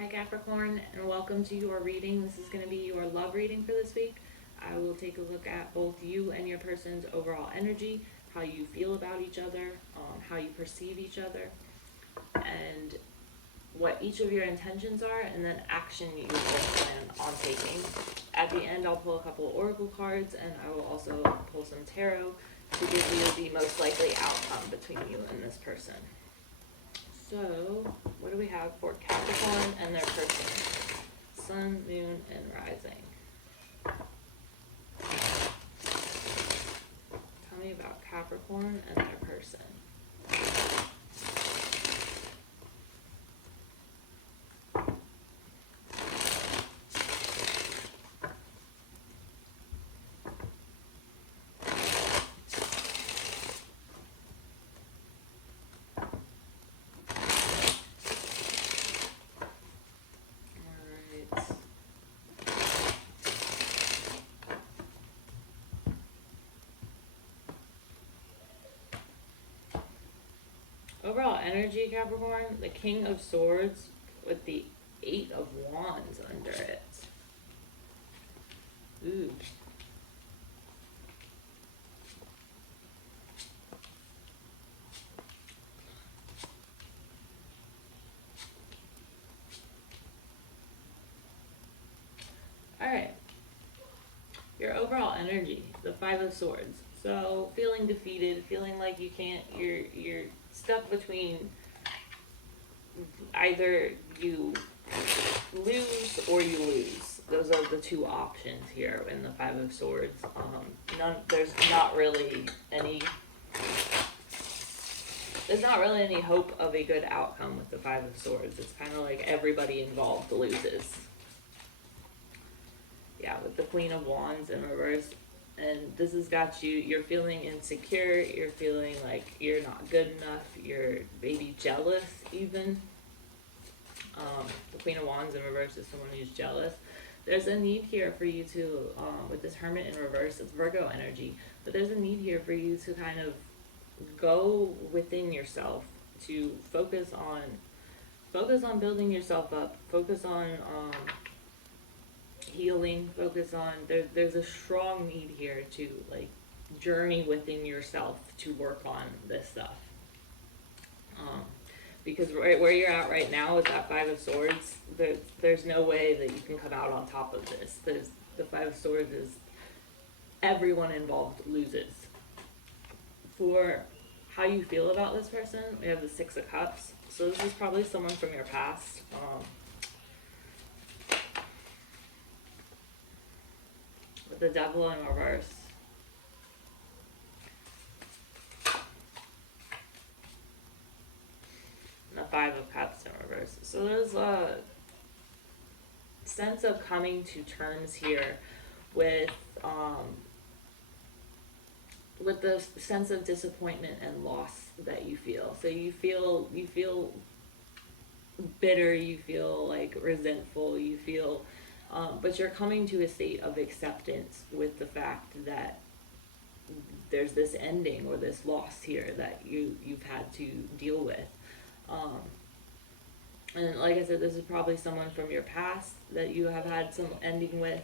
Hi Capricorn, and welcome to your reading. This is going to be your love reading for this week. I will take a look at both you and your person's overall energy, how you feel about each other, how you perceive each other, and what each of your intentions are, and then action you will plan on taking. At the end, I'll pull a couple of oracle cards, and I will also pull some tarot to give you the most likely outcome between you and this person. So, what do we have for Capricorn and their person? Sun, Moon, and Rising. Tell me about Capricorn and their person. Overall energy, Capricorn, the King of Swords with the Eight of Wands under it. Ooh. Alright. Your overall energy, the Five of Swords. So, feeling defeated, feeling like you can't, you're stuck between either you lose or you lose. Those are the two options here in the Five of Swords. There's not really any hope of a good outcome with the Five of Swords. It's kind of like everybody involved loses. Yeah, with the Queen of Wands in reverse. And this has got you, you're feeling insecure, you're feeling like you're not good enough, you're maybe jealous even. The Queen of Wands in reverse is someone who's jealous. There's a need here for you to, with this Hermit in reverse, it's Virgo energy, but there's a need here for you to kind of go within yourself, to focus on building yourself up, focus on healing, focus on, there's a strong need here to like journey within yourself to work on this stuff. Because right where you're at right now with that Five of Swords, there's no way that you can come out on top of this. The Five of Swords is everyone involved loses. For how you feel about this person, we have the Six of Cups. So this is probably someone from your past. With the Devil in reverse. And the Five of Cups in reverse. So there's a sense of coming to terms here with the sense of disappointment and loss that you feel. So you feel bitter, you feel like resentful, you feel but you're coming to a state of acceptance with the fact that there's this ending or this loss here that you've had to deal with. And like I said, this is probably someone from your past that you have had some ending with.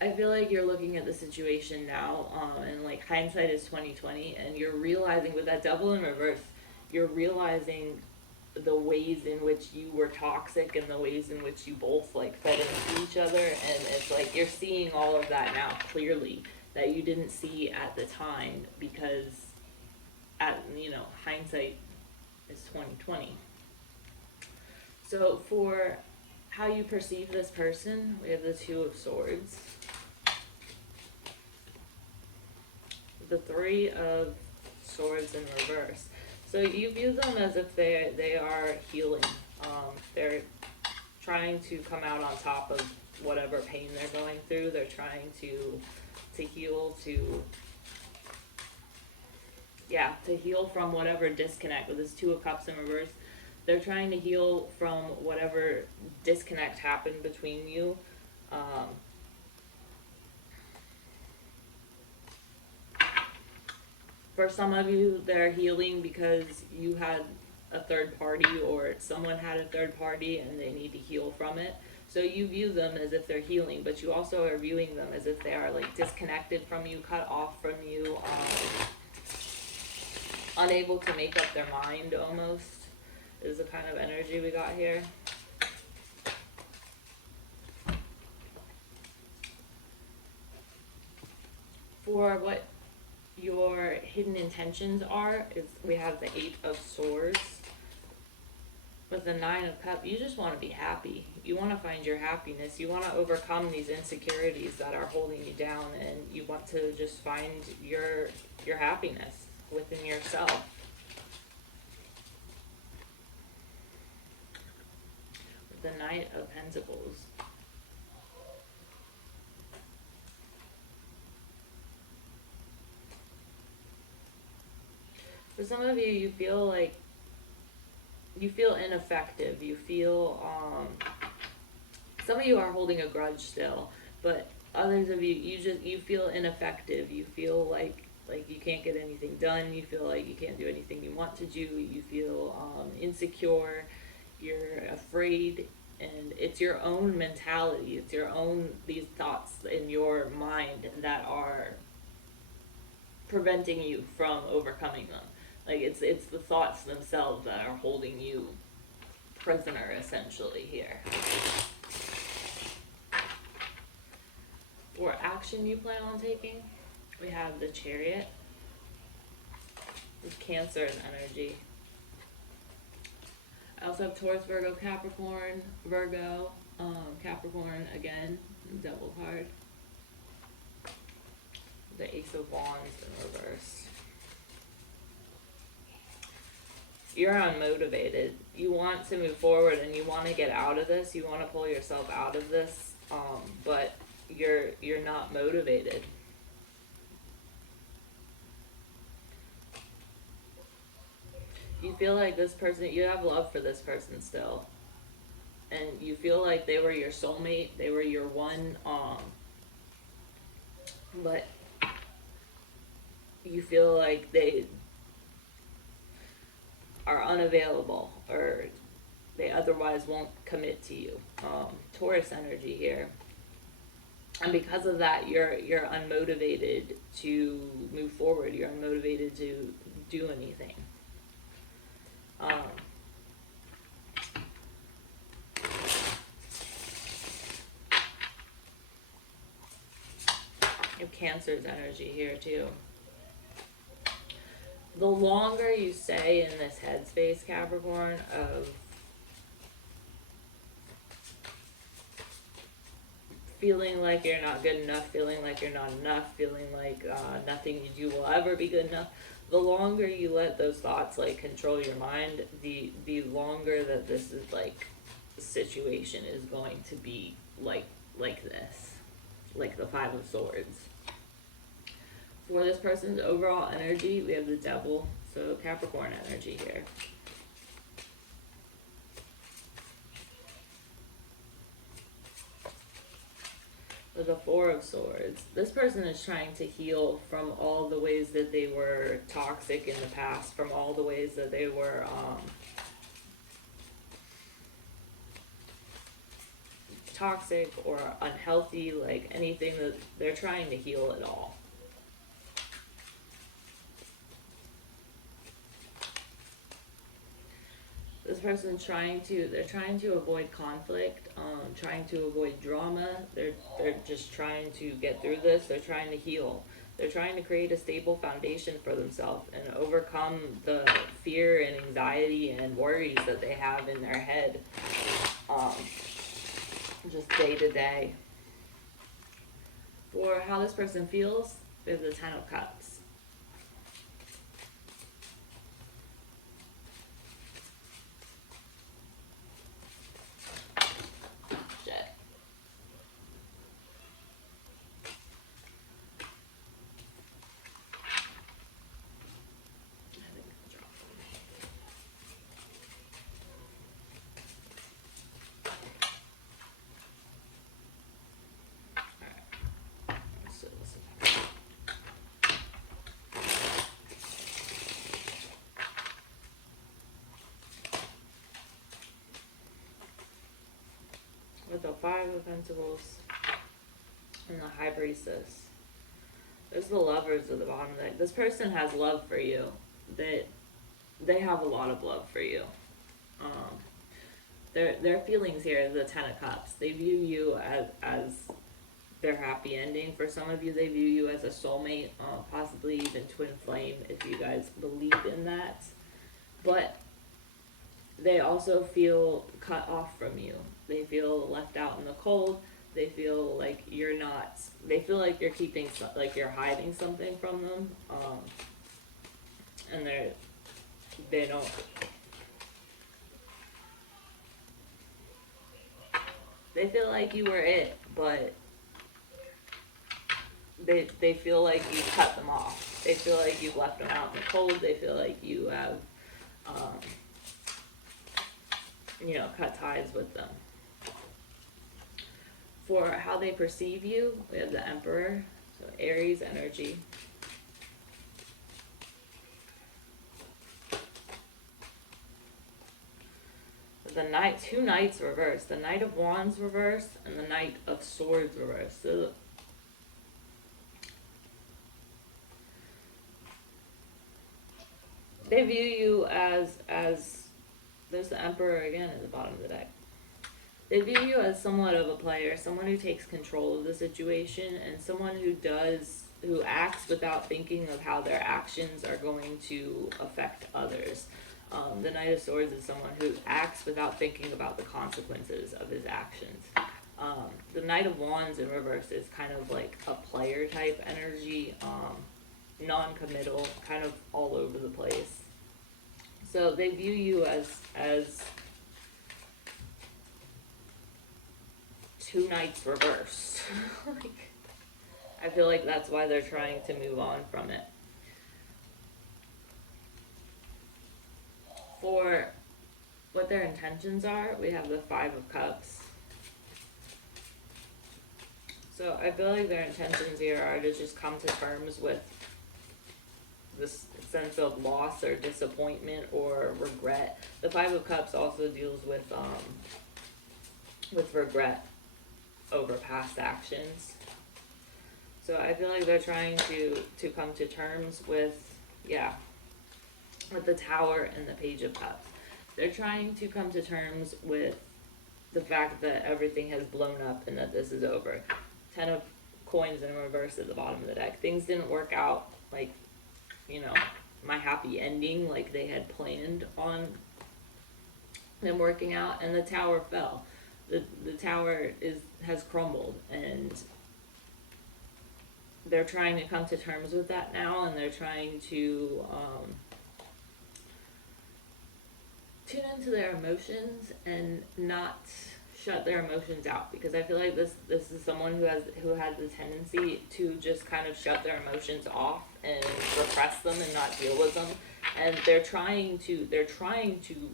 I feel like you're looking at the situation now, and like hindsight is 20/20, and you're realizing with that Devil in reverse, you're realizing the ways in which you were toxic and the ways in which you both like fed into each other, and it's like you're seeing all of that now clearly that you didn't see at the time, because hindsight is 20/20. So for how you perceive this person, we have the Two of Swords, the Three of Swords in reverse. So you view them as if they are healing. They're trying to come out on top of whatever pain they're going through. They're trying to heal, to heal from whatever disconnect. With this Two of Cups in reverse, they're trying to heal from whatever disconnect happened between you. For some of you, they're healing because you had a third party, or someone had a third party and they need to heal from it. So you view them as if they're healing, but you also are viewing them as if they are like disconnected from you, cut off from you, unable to make up their mind almost, is the kind of energy we got here. For what your hidden intentions are, is we have the Eight of Swords. With the Nine of Cups, you just want to be happy. You want to find your happiness. You want to overcome these insecurities that are holding you down, and you want to just find your happiness within yourself. With the Knight of Pentacles. For some of you, you feel ineffective. You feel, some of you are holding a grudge still, but others of you, you feel ineffective. You feel like you can't get anything done. You feel like you can't do anything you want to do. You feel insecure. You're afraid, and it's your own mentality. It's your own, these thoughts in your mind that are preventing you from overcoming them. Like, it's the thoughts themselves that are holding you prisoner, essentially, here. For action you plan on taking, we have the Chariot. With Cancer's energy. I also have Taurus, Virgo, Capricorn, Virgo, Capricorn again, double card. The Ace of Wands in reverse. You're unmotivated. You want to move forward and you want to get out of this. You want to pull yourself out of this, but you're not motivated. You feel like this person, you have love for this person still, and you feel like they were your soulmate. They were your one, but you feel like they are unavailable, or they otherwise won't commit to you. Taurus energy here. And because of that, you're unmotivated to move forward. You're unmotivated to do anything. You have Cancer's energy here too. The longer you stay in this headspace, Capricorn, of feeling like you're not good enough, feeling like you're not enough, feeling like nothing you do will ever be good enough, the longer you let those thoughts like control your mind, the longer that this is like, the situation is going to be like this, like the Five of Swords. For this person's overall energy, we have the Devil, so Capricorn energy here. With the Four of Swords, this person is trying to heal from all the ways that they were toxic in the past, from all the ways that they were toxic or unhealthy, like anything that they're trying to heal it all. This person's trying to avoid conflict, trying to avoid drama. They're just trying to get through this. They're trying to heal. They're trying to create a stable foundation for themselves and overcome the fear and anxiety and worries that they have in their head, just day to day. For how this person feels, there's the Ten of Cups. with the Five of Pentacles and the High Priestess. There's the Lovers at the bottom of the deck. This person has love for you. They have a lot of love for you. Their feelings here is the Ten of Cups. They view you as their happy ending. For some of you, they view you as a soulmate, possibly even twin flame if you guys believe in that. But they also feel cut off from you. They feel left out in the cold. They feel like you're not, they feel like you're keeping, like you're hiding something from them. And they don't, they feel like you were it, but they feel like you cut them off. They feel like you've left them out in the cold. They feel like you have, cut ties with them. For how they perceive you, we have the Emperor, so Aries energy. The Knight, two Knights reversed, the Knight of Wands reversed, and the Knight of Swords reversed. So they view you as there's the Emperor again at the bottom of the deck. They view you as somewhat of a player, someone who takes control of the situation, and someone who acts without thinking of how their actions are going to affect others. The Knight of Swords is someone who acts without thinking about the consequences of his actions. The Knight of Wands in reverse is kind of like a player type energy, non-committal, kind of all over the place. So they view you as two Knights reversed. I feel like that's why they're trying to move on from it. For what their intentions are, we have the Five of Cups. So I feel like their intentions here are to just come to terms with this sense of loss or disappointment or regret. The Five of Cups also deals with regret over past actions. So I feel like they're trying to come to terms with the Tower and the Page of Cups. They're trying to come to terms with the fact that everything has blown up and that this is over. Ten of Coins in reverse at the bottom of the deck. Things didn't work out like, my happy ending like they had planned on them working out, and the Tower fell. The Tower has crumbled, and they're trying to come to terms with that now, and they're trying to tune into their emotions and not shut their emotions out, because I feel like this is someone who had the tendency to just kind of shut their emotions off and repress them and not deal with them, and they're trying to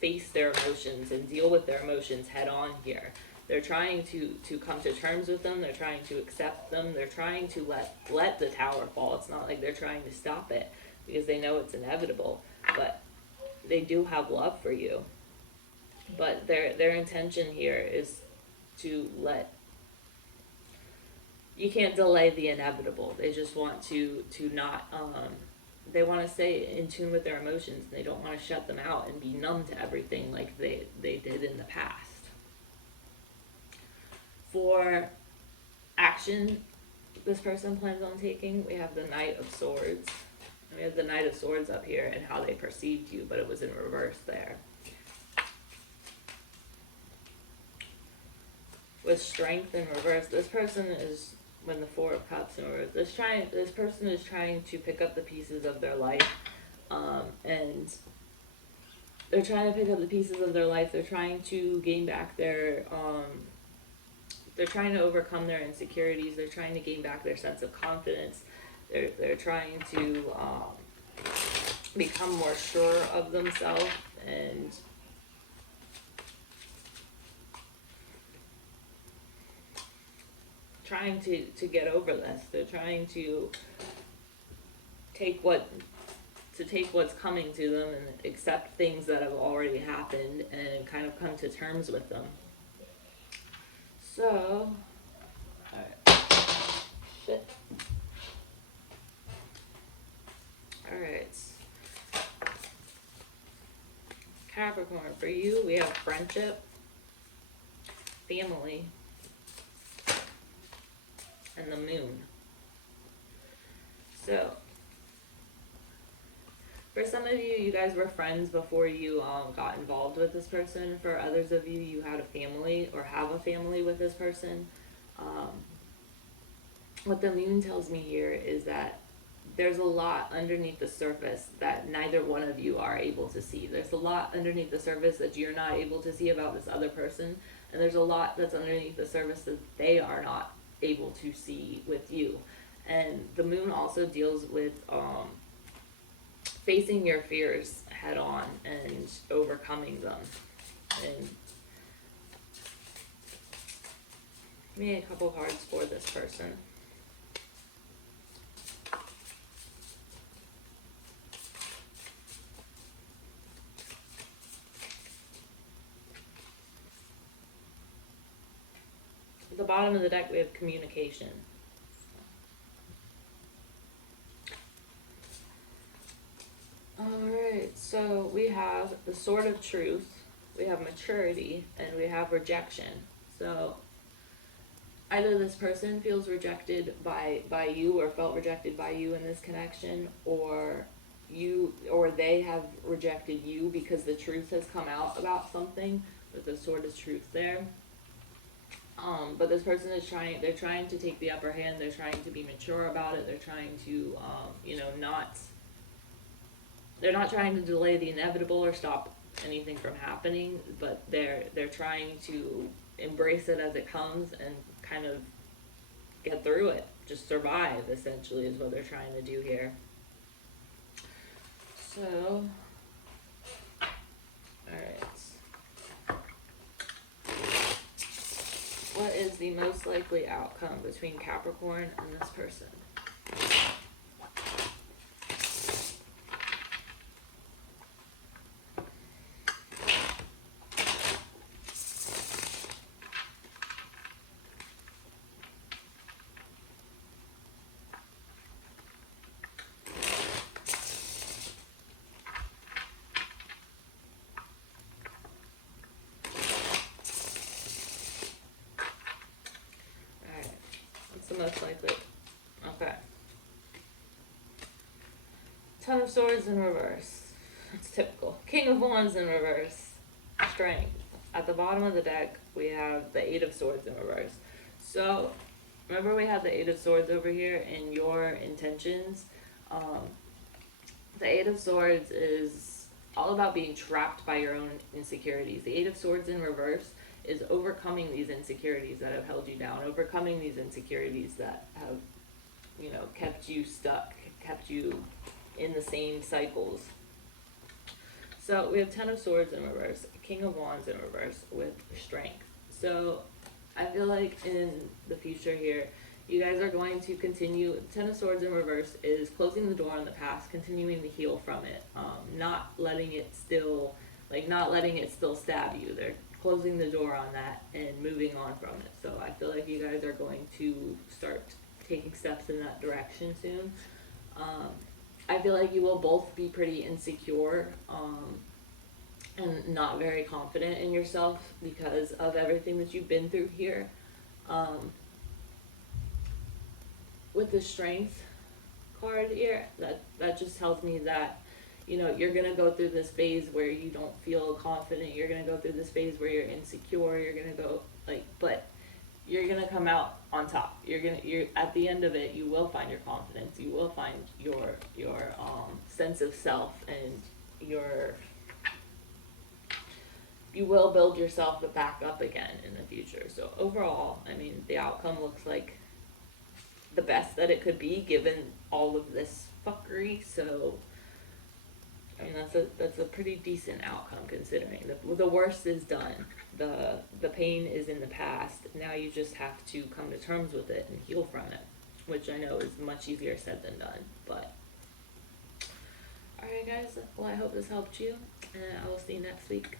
face their emotions and deal with their emotions head on here. They're trying to come to terms with them. They're trying to accept them. They're trying to let the Tower fall. It's not like they're trying to stop it because they know it's inevitable, but they do have love for you. But their intention here is to you can't delay the inevitable. They just want to not, they want to stay in tune with their emotions. They don't want to shut them out and be numb to everything like they did in the past. For action this person plans on taking, we have the Knight of Swords. We have the Knight of Swords up here and how they perceived you, but it was in reverse there. With Strength in reverse, this person is, when the Four of Cups in reverse, this person is trying to pick up the pieces of their life, and they're trying to pick up the pieces of their life. They're trying to gain back they're trying to overcome their insecurities. They're trying to gain back their sense of confidence. They're trying to become more sure of themselves and trying to get over this. They're trying to take what's coming to them and accept things that have already happened and kind of come to terms with them. So, alright. Shit. Alright. Capricorn, for you, we have friendship, family, and the moon. So, for some of you, you guys were friends before you got involved with this person. For others of you, you had a family or have a family with this person. What the moon tells me here is that there's a lot underneath the surface that neither one of you are able to see. There's a lot underneath the surface that you're not able to see about this other person, and there's a lot that's underneath the surface that they are not able to see with you. And the moon also deals with facing your fears head on and overcoming them. And give me a couple cards for this person. At the bottom of the deck, we have communication. Alright, so we have the Sword of Truth, we have maturity, and we have rejection. So either this person feels rejected by you or felt rejected by you in this connection, or they have rejected you because the truth has come out about something, with the Sword of Truth there. But this person is they're trying to take the upper hand, they're trying to be mature about it, they're trying to, they're not trying to delay the inevitable or stop anything from happening, but they're trying to embrace it as it comes and kind of get through it. Just survive, essentially, is what they're trying to do here. So, alright. What is the most likely outcome between Capricorn and this person? The most likely. Okay. Ten of Swords in reverse. That's typical. King of Wands in reverse. Strength. At the bottom of the deck, we have the Eight of Swords in reverse. So, remember we had the Eight of Swords over here in your intentions? The Eight of Swords is all about being trapped by your own insecurities. The Eight of Swords in reverse is overcoming these insecurities that have held you down, overcoming these insecurities that have, kept you stuck, kept you in the same cycles. So we have Ten of Swords in reverse, King of Wands in reverse with strength. So I feel like in the future here, you guys are going to continue. Ten of Swords in reverse is closing the door on the past, continuing to heal from it, not letting it still stab you. They're closing the door on that and moving on from it. So I feel like you guys are going to start taking steps in that direction soon. I feel like you will both be pretty insecure and not very confident in yourself because of everything that you've been through here. With the Strength card here, that just tells me that you're going to go through this phase where you don't feel confident. You're going to go through this phase where you're insecure. You're going to go but you're going to come out on top. You're at the end of it, you will find your confidence. You will find your sense of self, and you will build yourself back up again in the future. So overall, I mean, the outcome looks like the best that it could be given all of this fuckery. So I mean, that's a pretty decent outcome considering the worst is done. The pain is in the past. Now you just have to come to terms with it and heal from it, which I know is much easier said than done. But alright guys, well I hope this helped you, and I will see you next week.